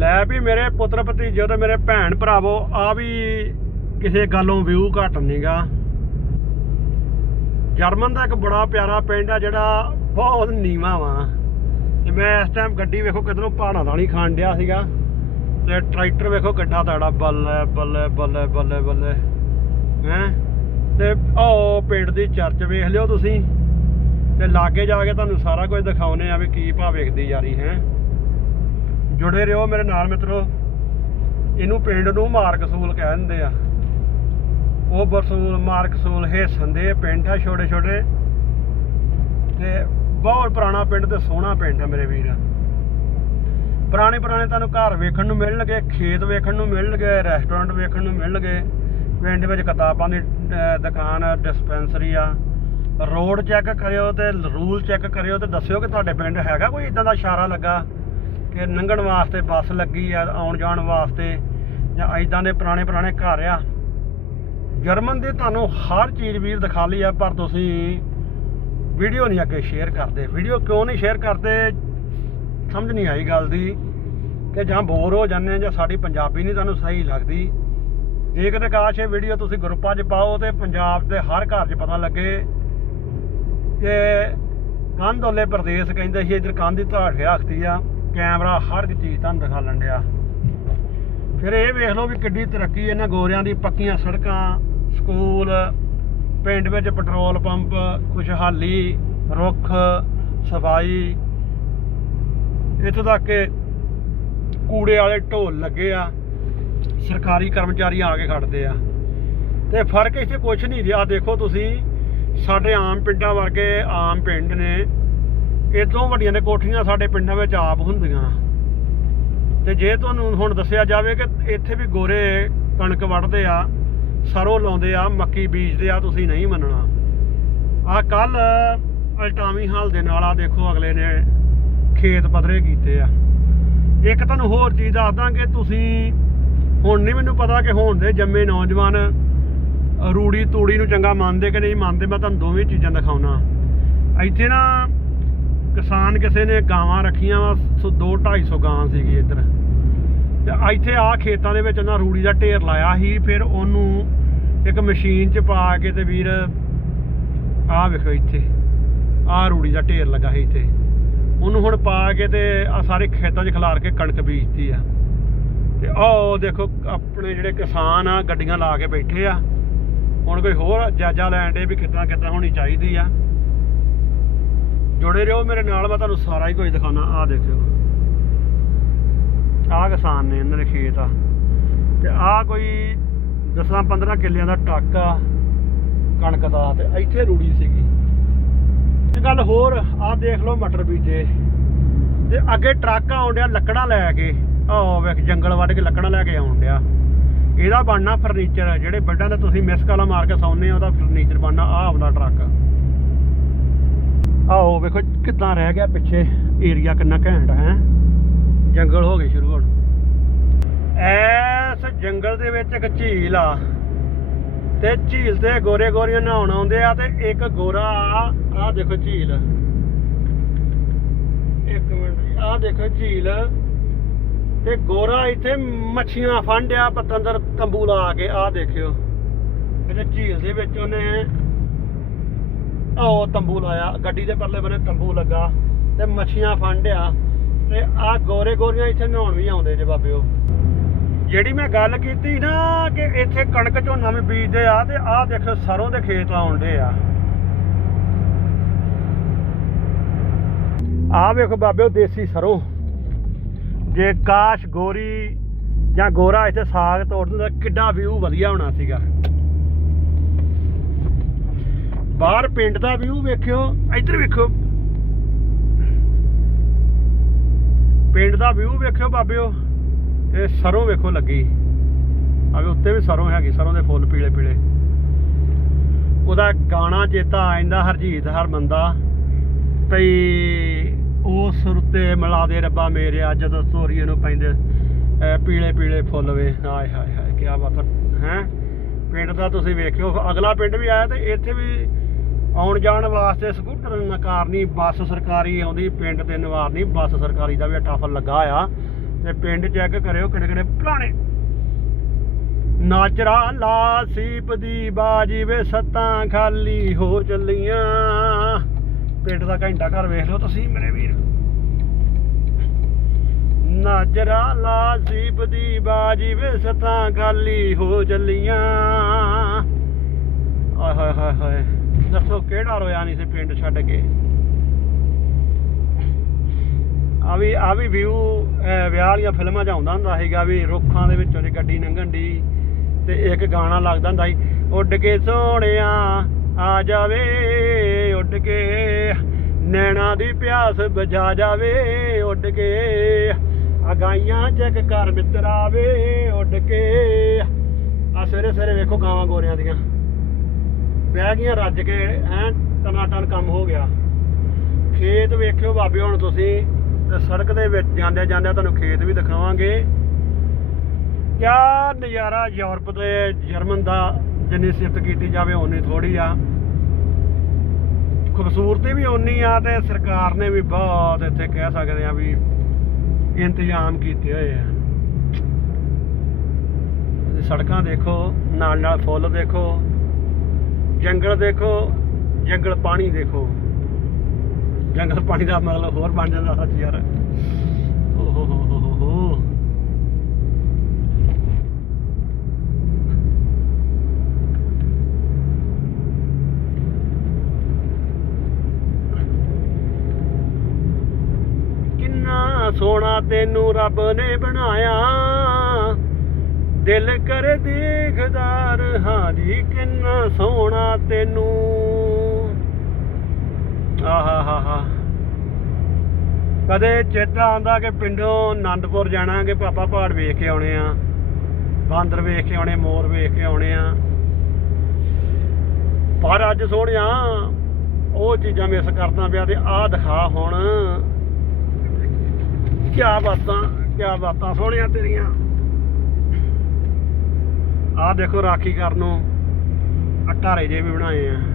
ਲੈ ਵੀ ਮੇਰੇ ਪੁੱਤਰ ਭਤੀਜੋ ਤੇ ਮੇਰੇ ਭੈਣ ਭਰਾਵੋ, ਆ ਵੀ ਕਿਸੇ ਗੱਲੋਂ ਵਿਊ ਘਟ ਨਹੀਂਗਾ ਜਰਮਨ ਦਾ ਇੱਕ ਬੜਾ ਪਿਆਰਾ ਪਿੰਡ ਆ ਜਿਹੜਾ ਬਹੁਤ ਨੀਵਾ ਵਾ। ਤੇ ਮੈਂ ਇਸ ਟਾਈਮ ਗੱਡੀ ਵੇਖੋ ਕਿਧਰੋਂ ਪਹਾੜਾਂ ਦਾ ਨਹੀਂ ਖਾਣ ਡਿਆ ਸੀਗਾ। ਤੇ ਟਰੈਕਟਰ ਵੇਖੋ ਕਿੱਡਾ ਤੜਾ ਬੱਲੇ ਬੱਲੇ ਬੱਲੇ ਬੱਲੇ ਬੱਲੇ। ਹੈ? ਤੇ ਉਹ ਪਿੰਡ ਦੀ ਚਰਚ ਵੇਖ ਲਿਓ ਤੁਸੀਂ। ਤੇ ਲਾਗੇ ਜਾ ਕੇ ਤੁਹਾਨੂੰ ਸਾਰਾ ਕੁਝ ਦਿਖਾਉਨੇ ਆ ਵੀ ਕੀ ਭਾ ਵੇਖਦੀ ਯਾਰੀ ਹੈ? ਜੁੜੇ ਰਹੋ ਮੇਰੇ ਨਾਲ ਮਿੱਤਰੋ। ਇਹਨੂੰ ਪਿੰਡ ਨੂੰ ਮਾਰਕਸੂਲ ਕਹਿ ਦਿੰਦੇ ਆ। ਉਹ ਬਰਸੂਲ ਮਾਰਕਸੂਲ ਹਿੱਸਨ ਦੇ ਪਿੰਡ ਆ ਛੋਟੇ ਛੋਟੇ। ਤੇ ਬਹੁਤ ਪੁਰਾਣਾ ਪਿੰਡ ਤੇ ਸੋਹਣਾ ਪਿੰਡ ਆ ਮੇਰੇ ਵੀਰ। ਪੁਰਾਣੇ ਪੁਰਾਣੇ ਤੁਹਾਨੂੰ ਘਰ ਵੇਖਣ ਨੂੰ ਮਿਲਣਗੇ ਖੇਤ ਵੇਖਣ ਨੂੰ ਮਿਲਣਗੇ ਰੈਸਟੋਰੈਂਟ ਵੇਖਣ ਨੂੰ ਮਿਲਣਗੇ। ਪਿੰਡ ਵਿੱਚ ਕਿਤਾਬਾਂ ਦੀ ਅਹ, ਦੁਕਾਨ ਡਿਸਪੈਂਸਰੀ ਆ। ਰੋਡ ਚੈੱਕ ਕਰਿਓ ਤੇ ਰੂਲ ਚੈੱਕ ਕਰਿਓ ਤੇ ਦੱਸਿਓ ਕਿ ਤੁਹਾਡੇ ਪਿੰਡ ਹੈਗਾ ਕੋਈ? ਇਦਾਂ ਦਾ ਇਸ਼ਾਰਾ ਲੱਗਾ। ਕਿ ਲੰਘਣ ਵਾਸਤੇ ਬੱਸ ਲੱਗੀ ਆ, ਆਉਣ ਜਾਣ ਵਾਸਤੇ, ਜਾਂ ਇਦਾਂ ਦੇ ਪੁਰਾਣੇ ਪੁਰਾਣੇ ਘਰ ਆ। ਜਰਮਨ ਦੀ ਤੁਹਾਨੂੰ ਹਰ ਚੀਜ਼ ਵੀਰ ਦਿਖਾ ਲਈ ਆ, ਪਰ ਤੁਸੀਂ ਵੀਡੀਓ ਨਹੀਂ ਅੱਗੇ ਸ਼ੇਅਰ ਕਰਦੇ। ਵੀਡੀਓ ਕਿਉਂ ਨਹੀਂ ਸ਼ੇਅਰ ਕਰਦੇ? ਸਮਝ ਨਹੀਂ ਆਈ ਗੱਲ ਦੀ ਕਿ ਜਾਂ ਬੋਰ ਹੋ ਜਾਂਦੇ ਆ, ਜਾਂ ਸਾਡੀ ਪੰਜਾਬੀ ਨਹੀਂ ਤੁਹਾਨੂੰ ਸਹੀ ਲੱਗਦੀ। ਜੇ ਕਿਤੇ ਕਾਸ਼ ਇਹ ਵੀਡੀਓ ਤੁਸੀਂ ਗਰੁੱਪਾਂ 'ਚ ਪਾਓ ਤੇ ਪੰਜਾਬ ਦੇ ਹਰ ਘਰ 'ਚ ਪਤਾ ਲੱਗੇ ਕਿ ਕੰਧੋਲੇ ਪ੍ਰਦੇਸ਼ ਕਹਿੰਦੇ ਸੀ, ਇਧਰ ਕੰਧ ਦੀ ਧਾੜ ਰੱਖਦੀ ਆ। ਕੈਮਰਾ ਹਰ ਇੱਕ ਚੀਜ਼ ਤੁਹਾਨੂੰ ਦਿਖਾ ਲੰਡਿਆ ਫਿਰ ਇਹ ਵੇਖ ਲਓ ਵੀ ਕਿੱਡੀ ਤਰੱਕੀ ਇਹਨਾਂ ਗੋਰਿਆਂ ਦੀ, ਪੱਕੀਆਂ ਸੜਕਾਂ, ਸਕੂਲ, ਪਿੰਡ ਵਿੱਚ ਪੈਟਰੋਲ ਪੰਪ, ਖੁਸ਼ਹਾਲੀ, ਰੁੱਖ, ਸਫ਼ਾਈ। ਇੱਥੋਂ ਤੱਕ ਕਿ ਕੂੜੇ ਵਾਲੇ ਢੋਲ ਲੱਗੇ ਆ, ਸਰਕਾਰੀ ਕਰਮਚਾਰੀ ਆ ਕੇ ਖੜਦੇ ਆ। ਤੇ ਫ਼ਰਕ ਇੱਥੇ ਕੁਝ ਨਹੀਂ ਰਿਹਾ ਦੇਖੋ ਤੁਸੀਂ, ਸਾਡੇ ਆਮ ਪਿੰਡਾਂ ਵਰਗੇ ਆਮ ਪਿੰਡ ਨੇ ਇਦੋਂ ਵੱਡੀਆਂ ਨੇ ਕੋਠੀਆਂ ਸਾਡੇ ਪਿੰਡਾਂ ਵਿੱਚ ਆਪ ਹੁੰਦੀਆਂ। ਤੇ ਜੇ ਤੁਹਾਨੂੰ ਹੁਣ ਦੱਸਿਆ ਜਾਵੇ ਕਿ ਇੱਥੇ ਵੀ ਗੋਰੇ ਕਣਕ ਵੱਢਦੇ ਆ, ਸਰੋਂ ਲਾਉਂਦੇ ਆ, ਮੱਕੀ ਬੀਜਦੇ ਆ, ਤੁਸੀਂ ਨਹੀਂ ਮੰਨਣਾ। ਆ ਕੱਲ ਅਲਟਾਮੀ ਹਾਲ ਦੇ ਨਾਲ ਆ ਦੇਖੋ ਅਗਲੇ ਨੇ ਖੇਤ ਪੱਧਰੇ ਕੀਤੇ ਆ। ਇੱਕ ਤੁਹਾਨੂੰ ਹੋਰ ਚੀਜ਼ ਦੱਸਦਾ ਕਿ ਤੁਸੀਂ ਹੁਣ ਨਹੀਂ ਮੈਨੂੰ ਪਤਾ ਕਿ ਹੁਣ ਦੇ ਜੰਮੇ ਨੌਜਵਾਨ ਰੂੜੀ ਤੂੜੀ ਨੂੰ ਚੰਗਾ ਮੰਨਦੇ ਕਿ ਨਹੀਂ ਮੰਨਦੇ, ਮੈਂ ਤੁਹਾਨੂੰ ਦੋਵੇਂ ਚੀਜ਼ਾਂ ਦਿਖਾਉਣਾ। ਇੱਥੇ ਨਾ ਕਿਸਾਨ ਕਿਸੇ ਨੇ ਗਾਵਾਂ ਰੱਖੀਆਂ ਵਾ 2 250 ਗਾਂ ਸੀਗੀ ਇੱਧਰ। ਤੇ ਇੱਥੇ ਆ ਖੇਤਾਂ ਦੇ ਵਿੱਚ ਉਹਨਾਂ ਰੂੜੀ ਦਾ ਢੇਰ ਲਾਇਆ ਸੀ, ਫਿਰ ਉਹਨੂੰ ਇੱਕ ਮਸ਼ੀਨ 'ਚ ਪਾ ਕੇ ਤੇ ਵੀਰ ਆਹ ਵੇਖੋ ਇੱਥੇ, ਆਹ ਰੂੜੀ ਦਾ ਢੇਰ ਲੱਗਾ ਸੀ ਇੱਥੇ। ਉਹਨੂੰ ਹੁਣ ਪਾ ਕੇ ਤੇ ਆ ਸਾਰੇ ਖੇਤਾਂ 'ਚ ਖਿਲਾਰ ਕੇ ਕਣਕ ਬੀਜਤੀ ਆ। ਤੇ ਆਹ ਦੇਖੋ ਆਪਣੇ ਜਿਹੜੇ ਕਿਸਾਨ ਆ, ਗੱਡੀਆਂ ਲਾ ਕੇ ਬੈਠੇ ਆ। ਹੁਣ ਕੋਈ ਹੋਰ ਜਾਇਜ਼ਾ ਲੈਣ ਦੇ ਵੀ ਕਿੱਦਾਂ ਕਿੱਦਾਂ ਹੋਣੀ ਚਾਹੀਦੀ ਆ। ਜੁੜੇ ਰਹੋ ਮੇਰੇ ਨਾਲ, ਮੈਂ ਤੁਹਾਨੂੰ ਸਾਰਾ ਹੀ ਕੁਝ ਦਿਖਾਉਣਾ। ਆ ਦੇਖਿਓ। ਆਹ ਕਿਸਾਨ ਨੇ ਇਹਨਾਂ ਦੇ ਖੇਤ ਆ। ਤੇ ਆਹ ਕੋਈ 10 15 ਕਿੱਲਿਆਂ ਦਾ ਟੱਕ ਆ, ਕਣਕ ਦਾ, ਤੇ ਇੱਥੇ ਰੂੜੀ ਸੀਗੀ। ਇੱਕ ਗੱਲ ਹੋਰ, ਆਹ ਦੇਖ ਲਓ ਮਟਰ ਬੀਜੇ। ਤੇ ਅੱਗੇ ਟਰੱਕ ਆਉਣ ਡਿਆ ਲੱਕੜਾਂ ਲੈ ਕੇ। ਆਹ ਵੇਖ, ਜੰਗਲ ਵੱਢ ਕੇ ਲੱਕੜਾਂ ਲੈ ਕੇ ਆਉਣ ਡਿਆ। ਇਹਦਾ ਬਣਨਾ ਫਰਨੀਚਰ ਜਿਹੜੇ ਬੈੱਡਾਂ ਤੇ ਤੁਸੀਂ ਮਿਸ ਕਾਲਾ ਮਾਰ ਕੇ ਸੌਂਦੇ ਹੋ, ਉਹਦਾ ਫਰਨੀਚਰ ਬਣਨਾ ਆਹ ਆਪਣਾ ਟਰੱਕ। ਆਓ ਵੇਖੋ ਕਿੱਦਾਂ ਰਹਿ ਗਿਆ ਪਿੱਛੇ ਏਰੀਆ ਕਿੰਨਾ ਘੈਂਟ ਹੈ? ਜੰਗਲ ਹੋ ਗਏ ਸ਼ੁਰੂ ਹੁਣ। ਐਸ ਜੰਗਲ ਦੇ ਵਿੱਚ ਇੱਕ ਝੀਲ ਆ। ਤੇ ਝੀਲ ਤੇ ਗੋਰੇ ਗੋਰੀਆਂ ਨਹਾਉਣ ਆਉਂਦੇ ਆ ਤੇ ਇੱਕ ਗੋਰਾ ਆ ਆਹ ਦੇਖੋ ਝੀਲ। ਇੱਕ ਮਿੰਟ ਜੀ, ਆਹ ਦੇਖੋ ਝੀਲ। ਤੇ ਗੋਰਾ ਇੱਥੇ ਮੱਛੀਆਂ ਫੰਡਿਆ ਪਤੰਦਰ ਤੰਬੂ ਲਾ ਕੇ, ਆਹ ਦੇਖਿਓ। ਇਹਦੇ ਝੀਲ ਦੇ ਵਿੱਚ ਉਹਨੇ ਉਹ ਤੰਬੂ ਲਾਇਆ, ਗੱਡੀ ਦੇ ਪਰਲੇ ਬੰਨੇ ਤੰਬੂ ਲੱਗਾ ਤੇ ਮੱਛੀਆਂ ਫੰਡਿਆ ਤੇ ਆਹ ਗੋਰੇ ਗੋਰੀਆਂ ਇੱਥੇ ਨਹਾਉਣ ਵੀ ਆਉਂਦੇ ਜੇ ਬਾਬਿਓ ਜਿਹੜੀ ਮੈਂ ਗੱਲ ਕੀਤੀ ਨਾ ਕਿ ਇੱਥੇ ਕਣਕ ਝੋਨਾ ਵੀ ਬੀਜਦੇ ਆ ਤੇ ਆਹ ਦੇਖੋ ਸਰੋਂ ਦੇ ਖੇਤ ਆਉਂਦੇ ਆ। ਆਹ ਵੇਖੋ ਬਾਬਿਓ ਦੇਸੀ ਸਰੋਂ। ਜੇ ਕਾਸ਼ ਗੋਰੀ ਜਾਂ ਗੋਰਾ ਇੱਥੇ ਸਾਗ ਤੋੜ ਦਿੰਦਾ ਕਿੱਡਾ ਵਿਊ ਵਧੀਆ ਹੋਣਾ ਸੀਗਾ। ਬਾਹਰ ਪਿੰਡ ਦਾ ਵਿਊ ਵੇਖਿਓ, ਇੱਧਰ ਵੇਖੋ ਪਿੰਡ ਦਾ ਵਿਊ ਵੇਖਿਓ ਬਾਬਿਓ, ਤੇ ਸਰੋਂ ਵੇਖੋ ਲੱਗੀ। ਆਵੇ ਉੱਤੇ ਵੀ ਸਰੋਂ ਹੈਗੀ, ਸਰੋਂ ਦੇ ਫੁੱਲ ਪੀਲੇ ਪੀਲੇ। ਉਹਦਾ ਗਾਣਾ ਚੇਤਾ ਆ ਜਾਂਦਾ ਹਰਜੀਤ ਹਰਮੰਦਾ ਪਈ ਉਸ ਰੁੱਤੇ ਮਿਲਾ ਦੇ ਰੱਬਾ ਮੇਰਿਆ ਜਦੋਂ ਤੋਰੀਏ ਨੂੰ ਪੈਂਦੇ ਪੀਲੇ ਪੀਲੇ ਫੁੱਲ ਵੇ। ਹਾਏ ਹਾਏ ਹਾਏ ਕੀ ਬਾਤ ਹੈ? ਪਿੰਡ ਦਾ ਤੁਸੀਂ ਵੇਖਿਓ, ਅਗਲਾ ਪਿੰਡ ਵੀ ਆਇਆ ਤੇ ਇੱਥੇ ਵੀ ਆਉਣ ਜਾਣ ਵਾਸਤੇ ਸਕੂਟਰ ਨਕਾਰਨੀ ਬੱਸ ਸਰਕਾਰੀ ਆਉਂਦੀ, ਪਿੰਡ ਤੇ ਨਵਾਰਨੀ ਬੱਸ ਸਰਕਾਰੀ ਦਾ ਵੀ ਟਾਫਲ ਲੱਗਾ ਆ। ਤੇ ਪਿੰਡ ਚੈੱਕ ਕਰਿਓ ਕਿਹੜੇ ਕਿਹੜੇ ਪੁਰਾਣੇ। ਨਾਚਰਾ ਲਾ ਸੀਪ ਦੀ ਬਾਜੀ ਵੇ ਸੱਤਾਂ ਖਾਲੀ ਹੋ ਚੱਲੀਆਂ। ਪਿੰਡ ਦਾ ਘੰਟਾ ਘਰ ਵੇਖ ਲਓ ਤੁਸੀਂ ਮੇਰੇ ਵੀਰ। ਨਾਜਰਾ ਲਾ ਸੀਪ ਦੀ ਬਾਜੀ ਵੇ ਸੱਤਾਂ ਖਾਲੀ ਹੋ ਚੱਲੀਆਂ। ਆਏ ਹਾਏ ਹਾਏ ਹਾਏ। ਦੱਸੋ ਕਿਹੜਾ ਰੋਇਆ ਨਹੀਂ ਸੀ ਪਿੰਡ ਛੱਡ ਕੇ? ਆ ਵੀ ਆ ਵੀ ਵਿਊ ਵਿਆਹ ਵਾਲੀਆਂ ਫਿਲਮਾਂ 'ਚ ਆਉਂਦਾ ਹੁੰਦਾ ਸੀਗਾ ਵੀ ਰੁੱਖਾਂ ਦੇ ਵਿੱਚੋਂ ਦੀ ਗੱਡੀ ਲੰਘਣ ਦੀ ਤੇ ਇੱਕ ਗਾਣਾ ਲੱਗਦਾ ਹੁੰਦਾ ਸੀ, ਉੱਡ ਕੇ ਸੋਹਣਿਆ ਆ ਜਾਵੇ, ਉੱਡ ਕੇ ਨੈਣਾ ਦੀ ਪਿਆਸ ਬੁਝਾ ਜਾਵੇ, ਉੱਡ ਕੇ ਅਗਾਈਆਂ ਚੈੱਕ ਕਰ ਮਿੱਤਰਾ ਵੇ ਉੱਡ ਕੇ। ਆ ਸਵੇਰੇ ਸਵੇਰੇ ਵੇਖੋ ਗਾਵਾਂ ਗੋਰਿਆਂ ਦੀਆਂ। ਬਹਿ ਗਈਆਂ, ਰੱਜ ਕੇ ਐ ਟਨਾਟਨ ਕੰਮ ਹੋ ਗਿਆ। ਖੇਤ ਵੇਖਿਓ ਬਾਬੇ ਹੁਣ ਤੁਸੀਂ ਤੇ ਸੜਕ ਦੇ ਵਿੱਚ ਜਾਂਦੇ ਜਾਂਦੇ ਤੁਹਾਨੂੰ ਖੇਤ ਵੀ ਦਿਖਾਵਾਂਗੇ। ਕਿਆ ਨਜ਼ਾਰਾ ਯੂਰਪ ਦੇ ਜਰਮਨ ਦਾ, ਜਿੰਨੀ ਸਿਫਤ ਕੀਤੀ ਜਾਵੇ ਓਨੀ ਥੋੜੀ ਆ। ਖੂਬਸੂਰਤੀ ਵੀ ਓਨੀ ਆ ਤੇ ਸਰਕਾਰ ਨੇ ਵੀ ਬਹੁਤ ਇੱਥੇ ਕਹਿ ਸਕਦੇ ਆ ਵੀ ਇੰਤਜ਼ਾਮ ਕੀਤੇ ਹੋਏ ਆ। ਸੜਕਾਂ ਦੇਖੋ ਨਾਲ ਨਾਲ ਫੁੱਲ ਦੇਖੋ ਜੰਗਲ ਦੇਖੋ, ਜੰਗਲ ਪਾਣੀ ਦੇਖੋ। ਜੰਗਲ ਪਾਣੀ ਦਾ ਮਤਲਬ ਹੋਰ ਬਣ ਜਾਂਦਾ ਸੱਚ ਯਾਰ। ਓ ਹੋ ਹੋ ਹੋ ਕਿੰਨਾ ਸੋਹਣਾ ਤੈਨੂੰ ਰੱਬ ਨੇ ਬਣਾਇਆ। ਦਿਲ ਕਰ ਦੇਖਦਾਰ ਹਾਰੀ ਕਿੰਨਾ ਸੋਹਣਾ ਤੈਨੂੰ। ਆਹਾ, ਹਾ ਹਾ। ਕਦੇ ਚੇਤਾ ਆਉਂਦਾ ਕਿ ਪਿੰਡੋਂ ਆਨੰਦਪੁਰ ਜਾਣਾ ਕਿ ਪਾਪਾ ਪਹਾੜ ਵੇਖ ਕੇ ਆਉਣੇ ਆ, ਬਾਂਦਰ ਵੇਖ ਕੇ ਆਉਣੇ, ਮੋਰ ਵੇਖ ਕੇ ਆਉਣੇ ਆ। ਪਰ ਅੱਜ ਸੋਹਣਿਆ, ਉਹ ਚੀਜ਼ਾਂ ਮਿਸ ਕਰਦਾ ਪਿਆ ਤੇ ਆਹ ਦਿਖਾ ਹੁਣ। ਕਿਆ ਬਾਤਾਂ ਕਿਆ ਬਾਤਾਂ ਸੋਹਣੀਆਂ ਤੇਰੀਆਂ। ਆਹ ਦੇਖੋ ਰਾਖੀ ਕਰਨ ਨੂੰ ਅਟਾਰੇ ਜੇ ਵੀ ਬਣਾਏ ਆ।